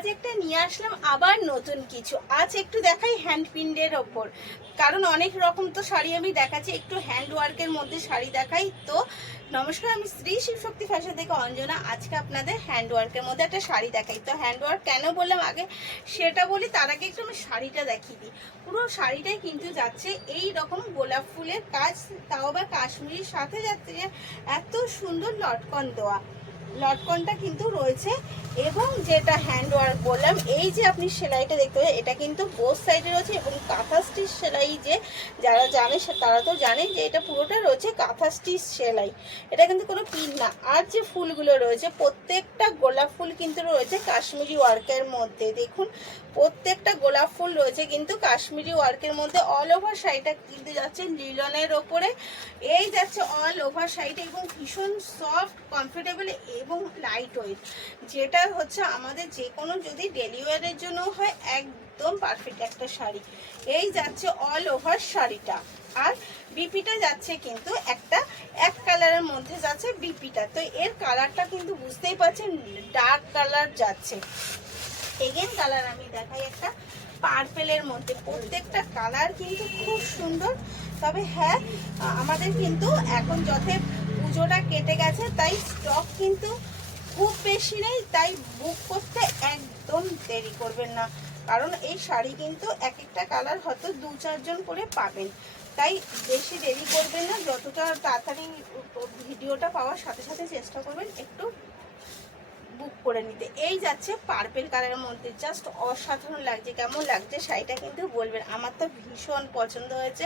আজ একটা নিয়ে আসলাম আবার নতুন কিছু। আজ একটু দেখাই হ্যান্ড প্রিন্টের ওপর, কারণ অনেক রকম তো শাড়ি আমি দেখাচ্ছি, একটু হ্যান্ড ওয়ার্কের মধ্যে শাড়ি দেখাই। তো নমস্কার, আমি শ্রী শিবশক্তি ফ্যাশন থেকে অঞ্জনা। আজকে আপনাদের হ্যান্ড ওয়ার্কের মধ্যে একটা শাড়ি দেখাই। তো হ্যান্ড ওয়ার্ক কেন বললাম আগে সেটা বলি, তার আগে একটু আমি শাড়িটা দেখিয়ে দিই। পুরো শাড়িটাই কিন্তু যাচ্ছে এই রকম গোলাপ ফুলের কাজ, তাও আবার কাশ্মীরির সাথে যাচ্ছে এত সুন্দর লটকন দেওয়া। লটকনটা কিন্তু রয়েছে, এবং যেটা হ্যান্ড ওয়ার্ক বললাম, এই যে আপনি সেলাইটা দেখতে পাচ্ছেন, এটা কিন্তু বোথ সাইডে রয়েছে। এবং কাঁথা স্টিচ সেলাই, যে যারা জানে তারা তো জানেন যে এটা পুরোটা রয়েছে কাঁথা স্টিচ সেলাই, এটা কিন্তু কোনো পিন না। আর যে ফুলগুলো রয়েছে প্রত্যেকটা গোলাপ ফুল কিন্তু রয়েছে কাশ্মীরি ওয়ার্কের মধ্যে। দেখুন প্রত্যেকটা গোলাপ ফুল রয়েছে কিন্তু কাশ্মীরি ওয়ার্কের মধ্যে। অল ওভার শাড়িটা কিন্তু যাচ্ছে লিলনের ওপরে, এই যাচ্ছে অল ওভার শাড়িটা, এবং ভীষণ সফট, কমফোর্টেবল এবং লাইট ওয়েট, যেটা হচ্ছে আমাদের যে কোনো যদি ডেলি ওয়ারের জন্য হয় একদম পারফেক্ট একটা শাড়ি। এই যাচ্ছে অল ওভার শাড়িটা। আর বিপিটা যাচ্ছে কিন্তু একটা এক কালারের মধ্যে যাচ্ছে বিপিটা। তো এর কালারটা কিন্তু বুঝতেই পারছেন ডার্ক কালার যাচ্ছে। এগেন কালার আমি দেখাই একটা পার্পেলের মধ্যে। প্রত্যেকটা কালার কিন্তু খুব সুন্দর। তবে হ্যাঁ, আমাদের কিন্তু এখন যথে পুজোটা কেটে গেছে, তাই স্টক কিন্তু খুব বেশি নেই, তাই বুক করতে একদম দেরি করবেন না, কারণ এই শাড়ি কিন্তু এক একটা কালার হয়তো 2-4 জন করে পাবেন। তাই বেশি দেরি করবেন না, যতটা তাড়াতাড়ি ভিডিওটা পাওয়ার সাথে সাথে চেষ্টা করবেন একটু বুক করে নিতে। এই যাচ্ছে পার্পেল কালারের মধ্যে, জাস্ট অসাধারণ লাগছে। কেমন লাগছে শাড়িটা কিন্তু বলবেন, আমার তো ভীষণ পছন্দ হয়েছে।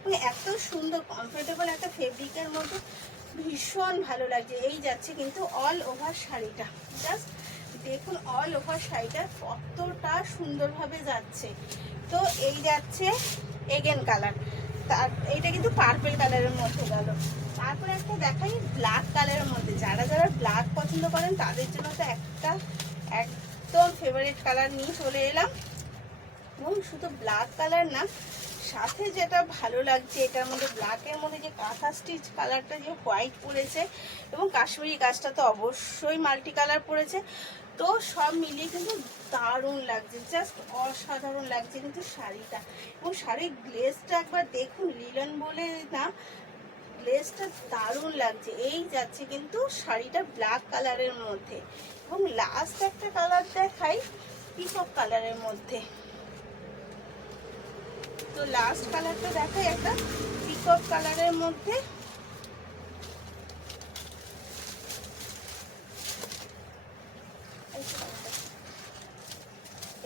এবং এত সুন্দর কমফোর্টেবল একটা ফেব্রিকের মধ্যে ভীষণ ভালো লাগছে। এই যাচ্ছে কিন্তু অল ওভার শাড়িটা, জাস্ট দেখুন অল ওভার শাড়িটা কতটা সুন্দরভাবে যাচ্ছে। তো এই যাচ্ছে এগেন কালার, তার এইটা কিন্তু পার্পেল কালারের মধ্যে গেল। তারপরে একটা দেখাই ব্ল্যাক কালারের মধ্যে, যারা যারা ব্ল্যাক পছন্দ করেন তাদের জন্য তো একটা একদম ফেভারিট কালার নিয়ে চলে এলাম। এবং শুধু ব্ল্যাক কালার না, সাথে যেটা ভালো লাগছে এটার মধ্যে ব্ল্যাকের মধ্যে যে কাঁথা স্টিচ কালারটা, যে হোয়াইট পড়েছে, এবং কাশ্মীরি কাজটা তো অবশ্যই মাল্টি কালার পড়েছে। তো সব মিলিয়ে কিন্তু দারুণ লাগছে, জাস্ট অসাধারণ লাগছে কিন্তু শাড়িটা। এবং শাড়ির গ্লেজটা একবার দেখুন, লিলন বলে না, গ্লেজটা দারুণ লাগছে। এই যাচ্ছে কিন্তু শাড়িটা ব্ল্যাক কালারের মধ্যে। এবং লাস্ট একটা কালার দেখাই পিকক কালারের মধ্যে। তো লাস্ট কালারটা দেখাই একটা পিকক কালারের মধ্যে।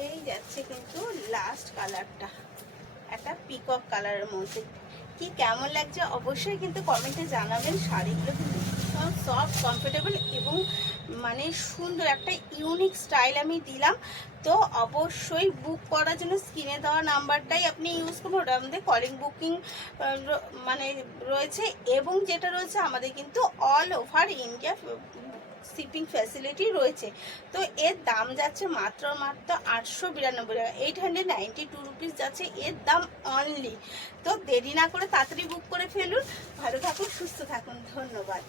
এই যাচ্ছে কিন্তু লাস্ট কালারটা একটা পিকক কালারের মধ্যে। কি কেমন লাগছে অবশ্যই কিন্তু কমেন্টে জানাবেন। শাড়িগুলো কিন্তু ভীষণ সফট, কমফোর্টেবল এবং মানে সুন্দর একটা ইউনিক স্টাইল আমি দিলাম। তো অবশ্যই বুক করার জন্য স্ক্রিনে দেওয়া নাম্বারটাই আপনি ইউজ করুন, ওটা আমাদের কলিং বুকিং মানে রয়েছে। এবং যেটা রয়েছে আমাদের কিন্তু all over India shipping facility রয়েছে। তো এর দাম যাচ্ছে মাত্র 892 টাকা, 892 রুপিস যাচ্ছে এর দাম অনলি। তো দেরি না করে তাড়াতাড়ি বুক করে ফেলুন। ভালো থাকুন, সুস্থ থাকুন, ধন্যবাদ।